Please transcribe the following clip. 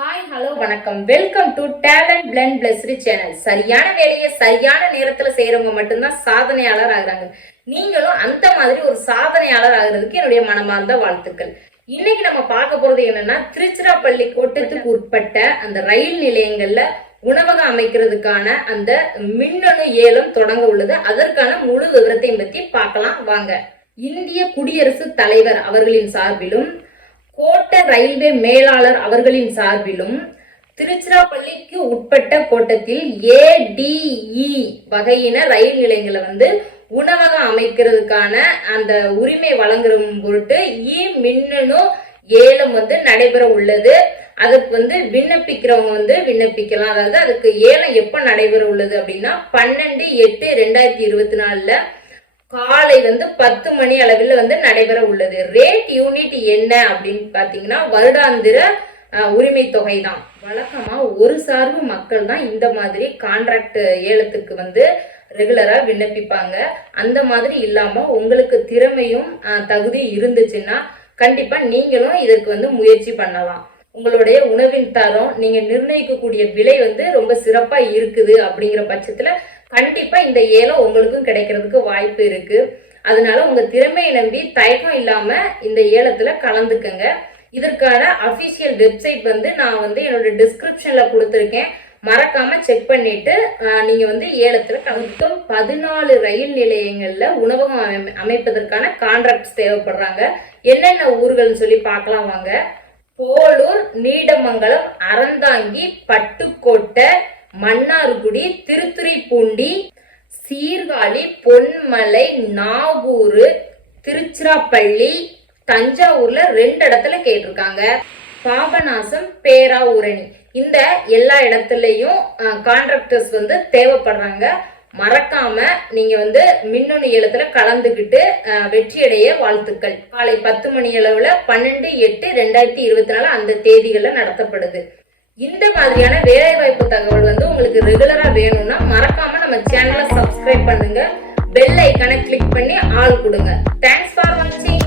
Hi hello வணக்கம், welcome to talent blend blessed channel. சரியான வேலையை சரியான நேரத்துல செய்யறவங்க மட்டும்தான் சாதனையாளர் ஆகுறாங்க. நீங்களும் அந்த மாதிரி ஒரு சாதனையாளர் ஆகுறதுக்கு என்னுடைய மனமார்ந்த வாழ்த்துக்கள். இன்னைக்கு நம்ம பார்க்க போறது என்னன்னா, திருச்சிராப்பள்ளி கோட்டத்துக்கு உட்பட்ட அந்த ரயில் நிலையங்கள்ல உணவகம் அமைக்கிறதுக்கான அந்த மின்னணு ஏலம் தொடங்க உள்ளது. அதற்கான முழு விவரத்தையும் பத்தி பார்க்கலாம் வாங்க. இந்திய குடியரசுத் தலைவர் அவர்களின் சார்பிலும் கோட்ட ரயில்வே மேலாளர் அவர்களின் சார்பிலும் திருச்சிராப்பள்ளிக்கு உட்பட்ட கோட்டத்தில் ADE வகையின ரயில் நிலையங்களை உணவகம் அமைக்கிறதுக்கான அந்த உரிமை வழங்குற பொருட்டு மின்னணு ஏலம் நடைபெற உள்ளது. அதுக்கு விண்ணப்பிக்கிறவங்க விண்ணப்பிக்கலாம். அதாவது அதுக்கு ஏலம் எப்ப நடைபெற உள்ளது அப்படின்னா 12/8/2024 காலை 10 மணி அளவில் நடைபெற உள்ளது. ரேட் யூனிட் என்ன அப்படின்னு பாத்தீங்கன்னா, வருடாந்திர உரிமை தொகை தான். வழக்கமா ஒரு சார்பு மக்கள் தான் இந்த மாதிரி கான்ட்ராக்ட் ஏலத்துக்கு ரெகுலரா விண்ணப்பிப்பாங்க. அந்த மாதிரி இல்லாம உங்களுக்கு திறமையும் தகுதி இருந்துச்சுன்னா கண்டிப்பா நீங்களும் இதற்கு முயற்சி பண்ணலாம். உங்களுடைய உணவின் தரம், நீங்க நிர்ணயிக்கக்கூடிய விலை ரொம்ப சிறப்பா இருக்குது அப்படிங்கிற பட்சத்துல கண்டிப்பா இந்த ஏலம் உங்களுக்கும் கிடைக்கிறதுக்கு வாய்ப்பு இருக்கு. அதனால உங்க திறமையை நம்பி தயக்கம் இல்லாம இந்த ஏலத்துல கலந்துக்கங்க. இதற்கான அபிஷியல் வெப்சைட் நான் என்னோட டிஸ்கிரிப்ஷன்ல கொடுத்துருக்கேன். மறக்காம செக் பண்ணிட்டு நீங்க ஏலத்துல மொத்தம் 14 ரயில் நிலையங்கள்ல உணவகம் அமைப்பதற்கான கான்ட்ராக்ட்ஸ் தேவைப்படுறாங்க. என்னென்ன ஊர்கள்னு சொல்லி பார்க்கலாம் வாங்க. போலூர், நீடமங்கலம், அறந்தாங்கி, பட்டுக்கோட்டை, மன்னார்குடி, திருத்துறைப்பூண்டி, சீர்காழி, பொன்மலை, நாகூர், திருச்சிராப்பள்ளி, தஞ்சாவூர்ல 2 இடத்துல கேட்டிருக்காங்க. பாபநாசம், பேராவூரணி, இந்த எல்லா இடத்துலயும் கான்ட்ராக்டர்ஸ் தேவைப்படுறாங்க. மறக்காம நீங்க மின்னணு ஏலத்துல கலந்துகிட்டு வெற்றியடைய வாழ்த்துக்கள். காலை 10 மணி அளவுல 12/8/2024 அந்த தேதிகள்ல நடத்தப்படுது. இந்த மாதிரியான வேலை வாய்ப்பு தகவல் உங்களுக்கு ரெகுலரா வேணும்னா மறக்காம நம்ம சேனலை சப்ஸ்கிரைப் பண்ணுங்க. பெல் ஐக்கானை கிளிக் பண்ணி ஆல் கொடுங்க. தேங்க்ஸ் ஃபார் வாட்சிங்.